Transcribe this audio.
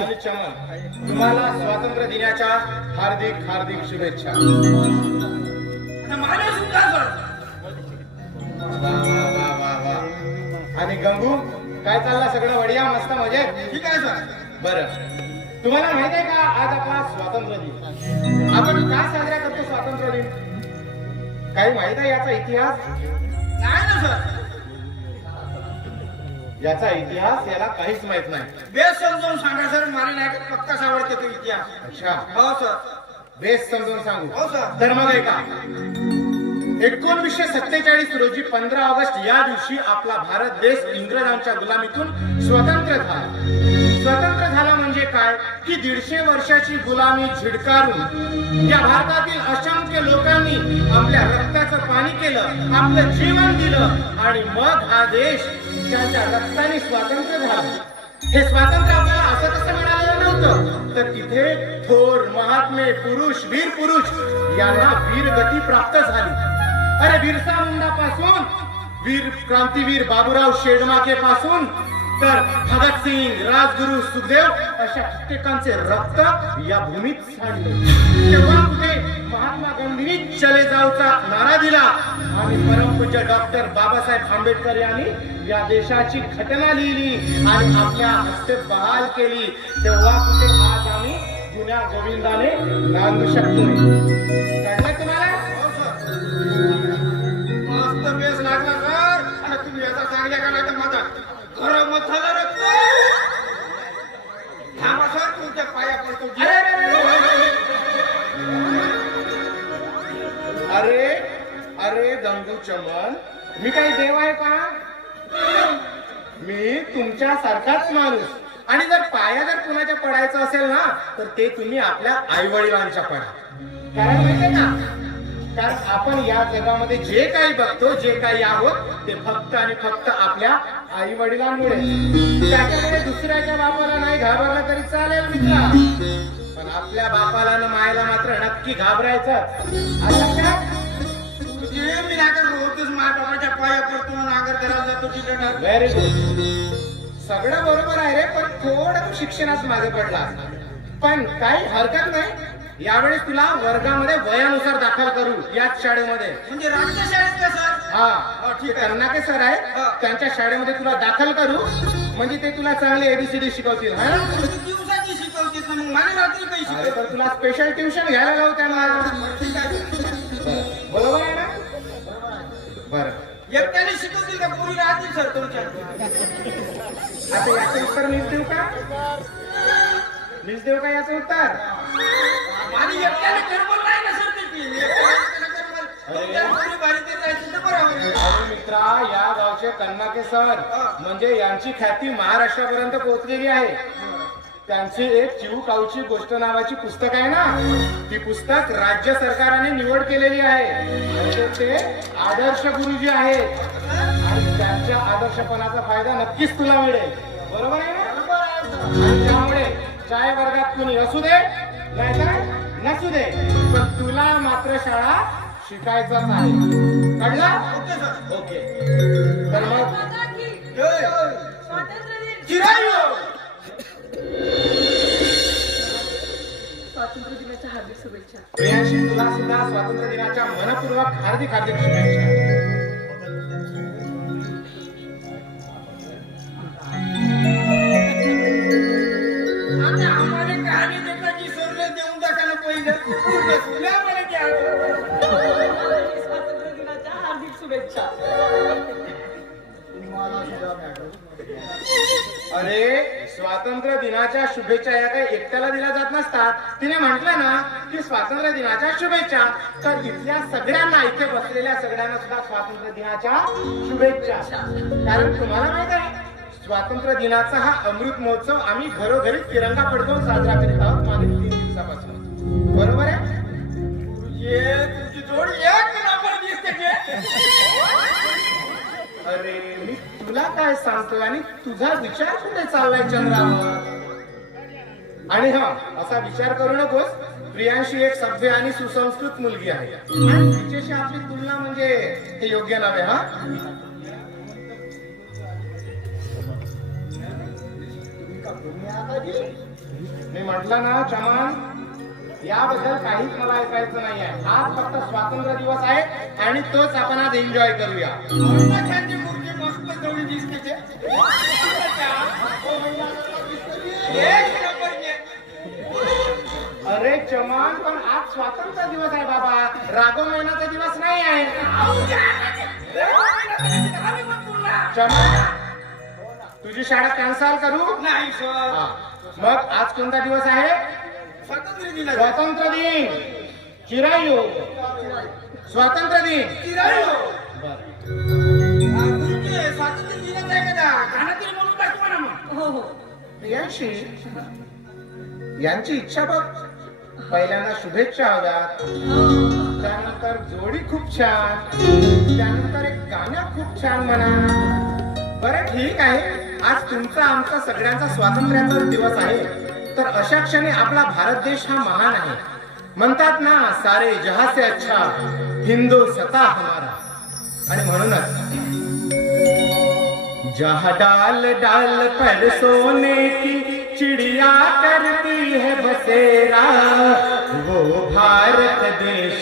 तुम्हाला स्वातंत्र्य दिनाच्या हार्दिक हार्दिक शुभेच्छा. आणि गंगू काय चालला सगळं? वडिया मस्त मजेत? ठीक आहे सर. बरं. तुम्हाला माहीत आहे का आज आपला स्वातंत्र्य दिन? आपण का साजरा करतो स्वातंत्र्य दिन? काही माहीत आहे याचा इतिहास? नाही ना सर. याचा इतिहास याला काहीच माहीत नाही. बेस समजावून सांगा सर मला नाही का पक्काच आवडते तो इतिहास. अच्छा. हो सर. बेस समजून सांगू. हो सर. तर मग ऐका. एकोणवीसशे सत्तेचाळीस रोजी पंधरा ऑगस्ट या दिवशी आपला भारत देश इंग्रजांच्या गुलामीतून स्वतंत्र झाला. की दीडशे वर्षाची गुलामी झिडकारून या भारतातील असंख्य लोकांनी आपल्या रक्ताचं पाणी केलं आपलं जीवन दिलं आणि मग हा देश त्यांच्या रक्ताने स्वातंत्र्य झाला. हे स्वातंत्र्य आपल्याला असं कसं मिळालं नव्हतं. तर तिथे थोर महात्मे पुरुष वीर पुरुष यांना वीरगती प्राप्त झाली. अरे बिरसा मुंडा पासून वीर क्रांतीवीर बाबूराव शेडमाके पासून तर भगतसिंग राजगुरु सुखदेव अशा कित्येकांचे रक्त या भूमीत सांडले. तेव्हा कुठे महात्मा गांधींनी चले जाऊचा नारा दिला. आणि परमपूज्य डॉक्टर बाबासाहेब आंबेडकर यांनी या देशाची घटना लिहिली आणि आपल्या हस्ते बहाल केली. तेव्हा कुठे आज आम्ही जुन्या गोविंदाने नांदू शकतो. कळलं तुम्हाला? रक्त थांबा सर तुमच्या पाया पडतो. अरे, अरे, गंगू चमन. मी काही देव आहे का? मी तुमच्या सारखाच माणूस. आणि जर पाया जर कुणाच्या पडायचं असेल ना तर ते तुम्ही आपल्या आई वडिलांच्या पडा. कारण माहितीये का? कारण आपण या जगामध्ये जे काही बघतो जे काही आहोत ते फक्त आणि फक्त आपल्या आई वडिलांमुळे त्याच्यामुळे दुसऱ्याच्या बापाला नाही घाबरला तरी चालेल मित्रा. पण आपल्या बापाला न मायला मात्र नक्की घाबरायचं मी नागर रोजच माझ्या बाबाच्या पाया पडतो नागर करायला जातो व्हेरी गुड सगळं बरोबर आहे रे पण थोडं शिक्षणात मागे पडला. पण काही हरकत नाही. यावेळेस तुला वर्गामध्ये वयानुसार दाखल करू याच शाळेमध्ये. म्हणजे राज्य शाळेत का सर? हा. ठीक आहे. कर्नाके सर आहे. हा. त्यांच्या शाळेमध्ये तुला दाखल करू. म्हणजे ते तुला चांगले एबीसीडी शिकवतील हा? किती दिवसाची शिकवते तर मग मला रात्री काही अरे शिकवते पण तुला स्पेशल ट्युशन घ्यायला लावू त्यांना ठीक आहे. बरोबर आहे ना? बरं. एकट्याने शिकवतील का पुरी राहतील सर तुमच्या? आता याचं उत्तर मीच देऊ का? मीच देऊ का याचं उत्तर? आणि एकट्याने गडबड अरे मित्रा या गावचे कन्नाके सर म्हणजे यांची ख्याती महाराष्ट्रापर्यंत पोहोचलेली आहे. त्यांची एक चिऊ काऊची गोष्ट नावाची पुस्तक आहे ना? ती पुस्तक राज्य सरकारने निवड केलेली आहे. म्हणजे ते आदर्श गुरुजी आहेत. आणि त्यांच्या आदर्शपणाचा फायदा नक्कीच तुला मिळेल. बरोबर आहे ना? त्यामुळे चाय वर्गात कुणी असू दे काय नसू दे पण तुला मात्र शाळा शिकायचाच आहे. कळला? ओके. तर मग. स्वातंत्र्य दिनाच्या हार्दिक शुभेच्छा. प्रियांशी तुला सुद्धा स्वातंत्र्य दिनाच्या मनपूर्वक हार्दिक हार्दिक शुभेच्छा. स्वातंत्र्य दिनाच्या हार्दिक शुभेच्छा. अरे स्वातंत्र्य दिनाच्या शुभेच्छा या काही एकट्याला दिल्या जात नसतात. तिने म्हटलं ना की स्वातंत्र्य दिनाच्या शुभेच्छा. तर तिथल्या सगळ्यांना इथे बसलेल्या सगळ्यांना सुद्धा स्वातंत्र्य दिनाच्या शुभेच्छा. कारण तुम्हाला माहीत आहे स्वातंत्र्य दिनाचा हा अमृत महोत्सव आम्ही घरोघरी तिरंगा फडकवून साजरा करीत आहोत. मागील बरोबर आहे? ये तुमची जोडी एक नंबर दिसते. अरे मी तुला काय सांगतोय आणि तुझा विचार कुठे चाललाय चंद्रावर आणि हा असा विचार करू नकोस. प्रियांशी एक सभ्य आणि सुसंस्कृत मुलगी आहे. तिच्याशी आपली तुलना म्हणजे हे योग्य नव्हे हा? मी म्हटलं ना चमन याबद्दल काहीच मला ऐकायचं नाही आहे आज फक्त स्वातंत्र्य दिवस आहे आणि तोच आपण आज एन्जॉय करूया. अरे चमन पण आज स्वातंत्र्य दिवस आहे बाबा रागो महिन्याचा दिवस नाही आहे. चमन तुझी शाळा कॅन्सल करू नाही. मग आज कोणता दिवस आहे स्वातंत्र्य दिन. चिरायू. स्वातंत्र्य दिन. चिरायू. बरं. आ, गुरुजी, स्वातंत्र्य दिनाच आहे का गाणं तरी म्हणून टाकू म्हणा मग. हो हो. प्रियांशी यांची इच्छा बघ. पहिल्यांदा शुभेच्छा हव्यात त्यानंतर जोडी खूप छान. त्यानंतर एक गाणं खूप छान म्हणा. बरं ठीक आहे. आज तुमचा आमचा सगळ्यांचा स्वातंत्र्याचा दिवस आहे. तर अशा क्षणी आपला भारत देश हा महान आहे. म्हणतात ना सारे जहा से अच्छा हिंदू सता हमारा. आणि म्हणूनच जहा डाल डाल पर सोने की चिड़िया करती है बसेरा वो भारत देश